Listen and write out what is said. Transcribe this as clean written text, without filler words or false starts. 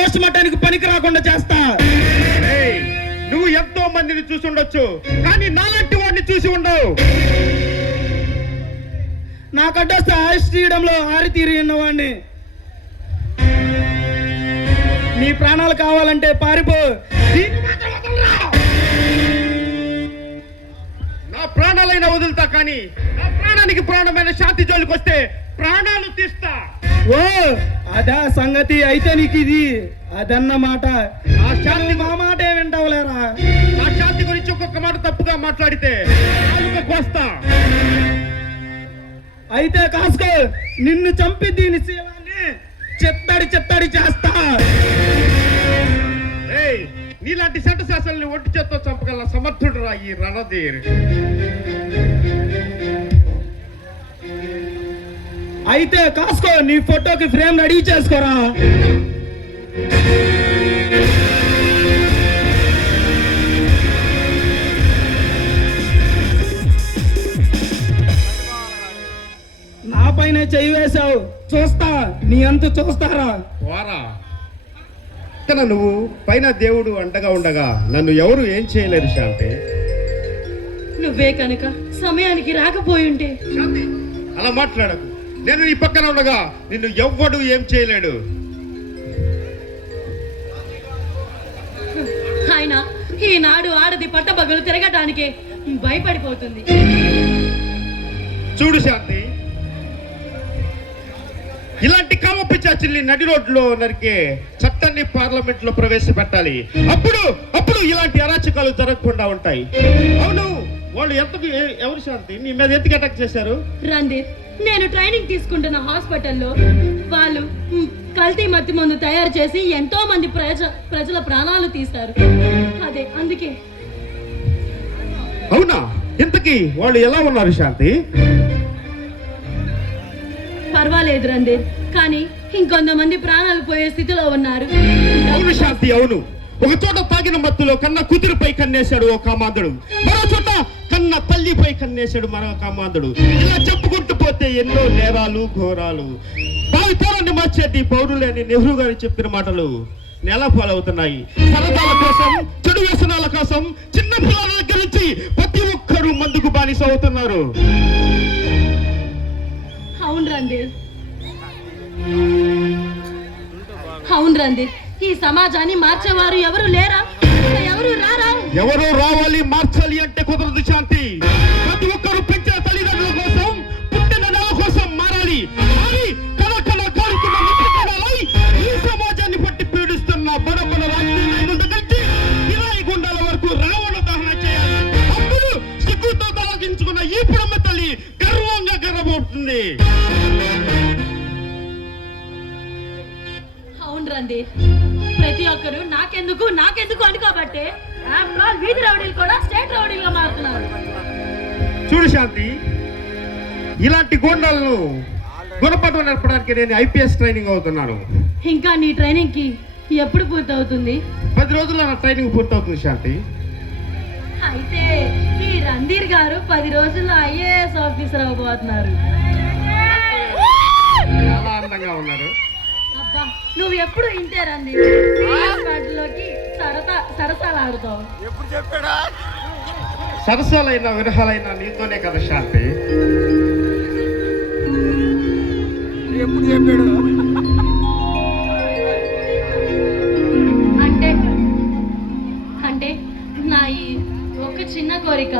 Post మార్టానికి పనికి రాకుండా చేస్తా. నువ్వు ఎంతో మందిని చూసి ఉండొచ్చు, కానీ నాలాంటి వాడిని చూసి ఉండవు. నాకడ్డొస్తే ఆయుష్ తీయడంలో ఆరితీరి ఉన్నవాడిని. నీ ప్రాణాలు కావాలంటే పారిపో. నా ప్రాణాలైనా వదులుతా, కానీ నా ప్రాణానికి ప్రాణమైన శాంతి జోలికి వస్తే ప్రాణాలు తీస్తా. ఓ అదా సంగతి. అయితే నీకు ఇది అదన్నమాట. ఆ శాంతి మా మాట వింటావులేరా? నా శాంతి గురించి ఒక్కొక్క మాట తప్పుగా మాట్లాడితే వస్తా. అయితే కాసుకో, నిన్ను చంపి దీని శీలాన్ని చెత్తడి చెత్తడి చేస్తా. నీలాంటి సెంట శాసనల్ని ఒంటి చేత్తో చంపగల సమర్థుడు రా ఈ రణధీర్. అయితే కాసుకో, నీ ఫోటోకి ఫ్రేమ్ రెడీ చేసుకోరా. నా పైన చెయ్యి వేశావు, చూస్తా నీ అంత చూస్తారా. వారా నువ్వు పైన దేవుడు అండగా ఉండగా నన్ను ఎవరు ఏం చేయలేరు శాంతి. నువ్వే కనుక సమయానికి రాకపోయింటే. శాంతి అలా మాట్లాడకు. నేను ఈ పక్కన ఉండగా నిన్ను ఎవ్వడు ఏం చేయలేడు. ఆయన ఈనాడు ఆడది పట్టబగలు తిరగటానికే భయపడిపోతుంది. చూడు శాంతి, ఇలాంటి కామపిచ్చాచిల్ని నడి రోడ్లో నరికే చట్టాన్ని పార్లమెంట్ లో ప్రవేశపెట్టాలి. అప్పుడు ఇలాంటి అరాచకాలు జరగకుండా ఉంటాయి. అవును, వాళ్ళు ఎవరు శాంతి నీ మీద ఎందుకు అటాక్ చేశారు? రందీర్, నేను ట్రైనింగ్ తీసుకుంటున్న హాస్పిటల్లో వాళ్ళు కల్తీ మత్తి మందు తయారు చేసి ఎంతో మంది ప్రజల ప్రాణాలు తీస్తారు. అదే అందుకే. అవునా? ఇంతకీ వాళ్ళు ఎలా ఉన్నారు శాంతి? పర్వాలేదు రందీర్, కానీ ఇంకొంతమంది ప్రాణాలు పోయే స్థితిలో ఉన్నారు. అవును శాంతి, అవును. ఒక చోట తాగిన మత్తులో కన్న కూతురుపై కన్నేశాడు ఓ కామాంధుడు, మరో చోట కన్న తల్లిపై కన్నేశాడు మరో కామాంధుడు. ఇలా చెప్పుకుంటూ పోతే ఎన్నో నేరాలు ఘోరాలు. భావితరాన్ని మార్చేటి పౌరులేని నెహ్రూ గారు చెప్పిన మాటలు నెల పాలవుతున్నాయి. సరదాల కోసం, చెడు వ్యసనాల కోసం చిన్న పిల్లల దగ్గర నుంచి ప్రతి ఒక్కరూ మందుకు బానిస అవుతున్నారు. అవును రందీర్, ఈ సమాజాన్ని మార్చేవారు ఎవరు లేరా? ఎవరు రారా? ఎవరో రావాలి, మార్చాలి అంటే కుదరదు శాంతి. ప్రతి ఒక్కరు పెంచిన తల్లిదండ్రుల కోసం, పుట్టిన నెల కోసం మారాలి. ఈ సమాజాన్ని పట్టి పీడిస్తున్న బడబడ రాజకీయాల దగ్గర కిరాయి గుండాల వరకు రావణ దహన చేయాలి. అప్పుడు సిగ్గుతో తొలగించుకున్న ఈ పుడమ తల్లి గర్వంగా గర్వమవుతుంది. అవును రందీర్, ప్రతి ఒక్కరు నాకెందుకు అనుకోబట్టే వీధి రౌడీలు కూడా స్టేట్ రౌడీలుగా మారుతున్నారు. చూడు శాంతి, ఇలాంటి గోండాలను గుణపాఠం నేర్పడానికి నేను IPS ట్రైనింగ్ అవుతున్నాను. ఇంకా నీ ట్రైనింగ్ కి ఎప్పుడు పూర్తవుతుంది? 10 రోజుల్లో నా ట్రైనింగ్ పూర్తవుతుంది శాంతి. అయితే ఈ రందీర్ గారు 10 రోజుల్లో IAS ఆఫీసర్ అవబోతున్నారు. చాలా అందంగా ఉన్నారు. అబ్బా, నువ్వు ఎప్పుడు ఇంతే రందీర్. వాటిలోకి సరసాలు ఆడుతావు. సరసాలైన విరహాలైన నీతోనే కదా శాంతి. ఎప్పుడు చెప్పాడు? అంటే నా ఈ ఒక చిన్న కోరిక